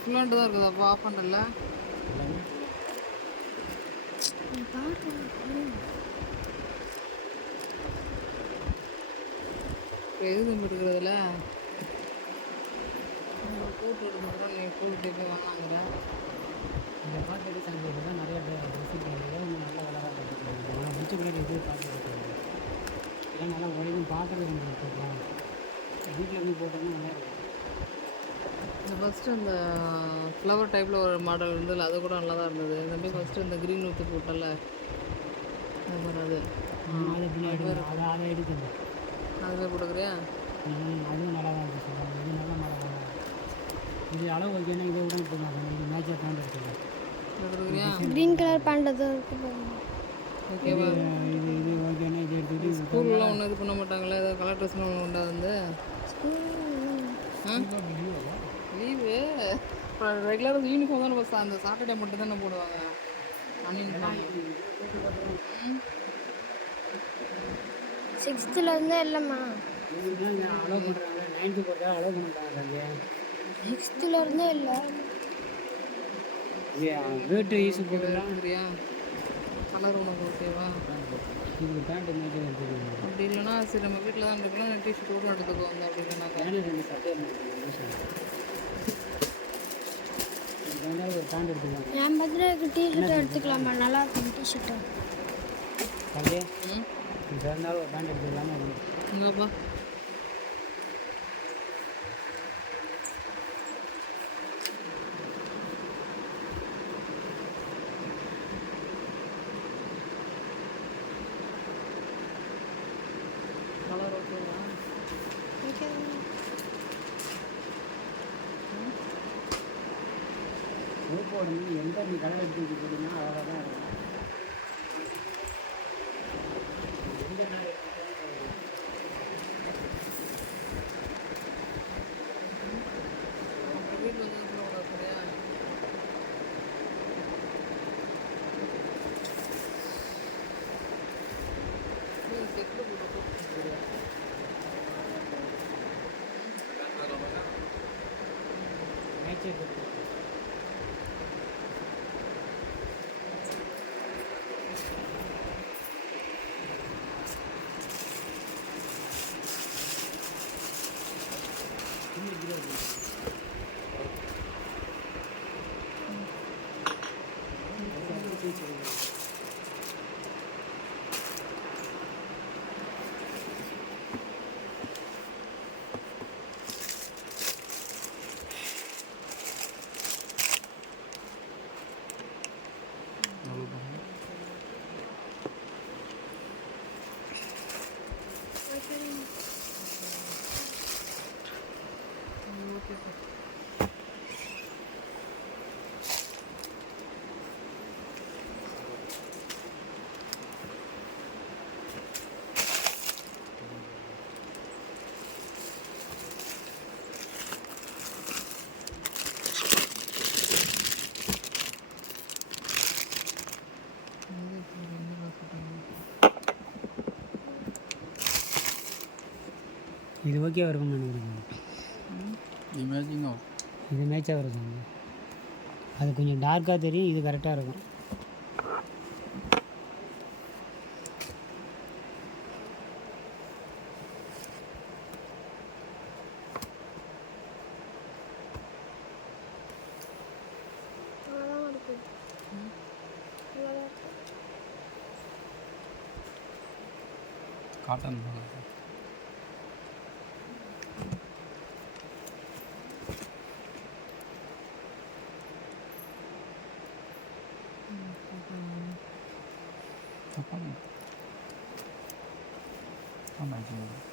ஃபுல்லாண்டு தான் இருக்குது. அப்போ ஆஃப் பண்ணல தம்பி எடுக்கிறதுல? கூட்டு எடுக்கிறோம் நீ கூட்டு போய் வாங்கினாங்கிற இந்த பாட்டு எடுத்து சாப்பிட்டு தான் நிறைய நல்லா வளராக முடிச்ச பாட்டு எடுக்கிறது? இல்லை நல்லா உடையும் பார்க்குறது நம்ம எடுத்துக்கலாம் வீட்டில் இருந்து போட்டோம்னா நல்லா இருக்கும். ஃபஸ்ட்டு இந்த ஃப்ளவர் டைப்பில் ஒரு மாடல் இருந்ததுல அது கூட நல்லா தான் இருந்தது தம்பி ஃபஸ்ட்டு இந்த க்ரீன் ஊற்றி போட்டல அது மாதிரி அதுவே கொடுக்குறியா? ம், அதுவும் நல்லா தான் இருக்குது சொல்லுவாங்க இது நல்லா நல்லா தான் இது அளவு வைக்கணும் இதை விட நான் இது மேட்சாக தான் இருக்குது க்ரீன் கலர் பேண்ட் அது ஓகேவா இது இது ஓகேன்னா இது எடுத்துக்கிட்டு ஸ்கூல்லாம் ஒன்றும் இது பண்ண மாட்டாங்களே? ஏதாவது கலர் ட்ரெஸ்லாம் ஒன்று உண்டா வந்து? லீவு ரெகுலராக யூனிஃபார்ம் தானே பஸ் அந்த சாட்டர்டே மட்டும் தானே போடுவாங்க. சிக்ஸ்த்தில் இருந்தே இல்லைம்மா. அலோவ் பண்ணுறாங்க நைன்த்து போகிறதா அலோவ் பண்ண மாட்டாங்க தம்பி சிக்ஸ்த்தில் இருந்தே இல்லை வேட்டு ஈஸு போட்டுக்கலாம் சரியா கலர் உனக்கு ஓகேவா இதுக்கு பேண்ட் அப்படி இல்லைன்னா சரி நம்ம வீட்டில் தான் இருக்கலாம் டிஷர்ட் கூட எடுத்துக்கோ வந்து அப்படி இல்லைனாக்கா பேண்ட் எடுத்துக்கலாம் என் பர்த்டேக்கு டிஷர்ட் எடுத்துக்கலாமா? நல்லா இருக்கும் டிஷர்ட்டு தம்பி ம்? பேண்ட் எடுத்துக்கலாமா? இங்கப்பா போடணும். எந்த நீ கலர் எடுத்து போடணும் அழகாக தான் இருக்கும். எந்த கலர் இது ஓகேவா இருக்கும்னு நினைக்கிறேன். இமேஜிங்கோ இது மேட்சாக இருக்கும் அது கொஞ்சம் டார்க்காக தெரியும் இது கரெக்டாக இருக்கும். நல்லாதான் இருக்கும் நல்லாதான் இருக்கும்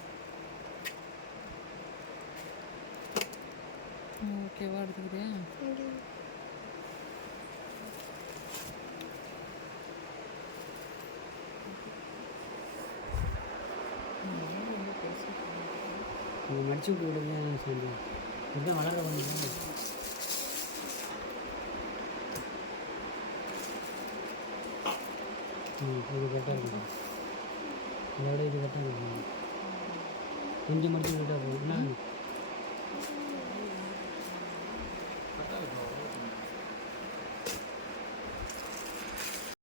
காட்டன் ஓகேவா எடுத்துக்கிறியா Okay. நீங்கள் மடிச்சு விட்டு விடுங்க சொல்லி இதுதான் வளர வந்து ம் இது கரெக்டாக இருக்கும் இதோட இது கரெக்டாக இருக்கும் கொஞ்சம் மடிச்சு கரெக்டாக இருக்கும் என்ன?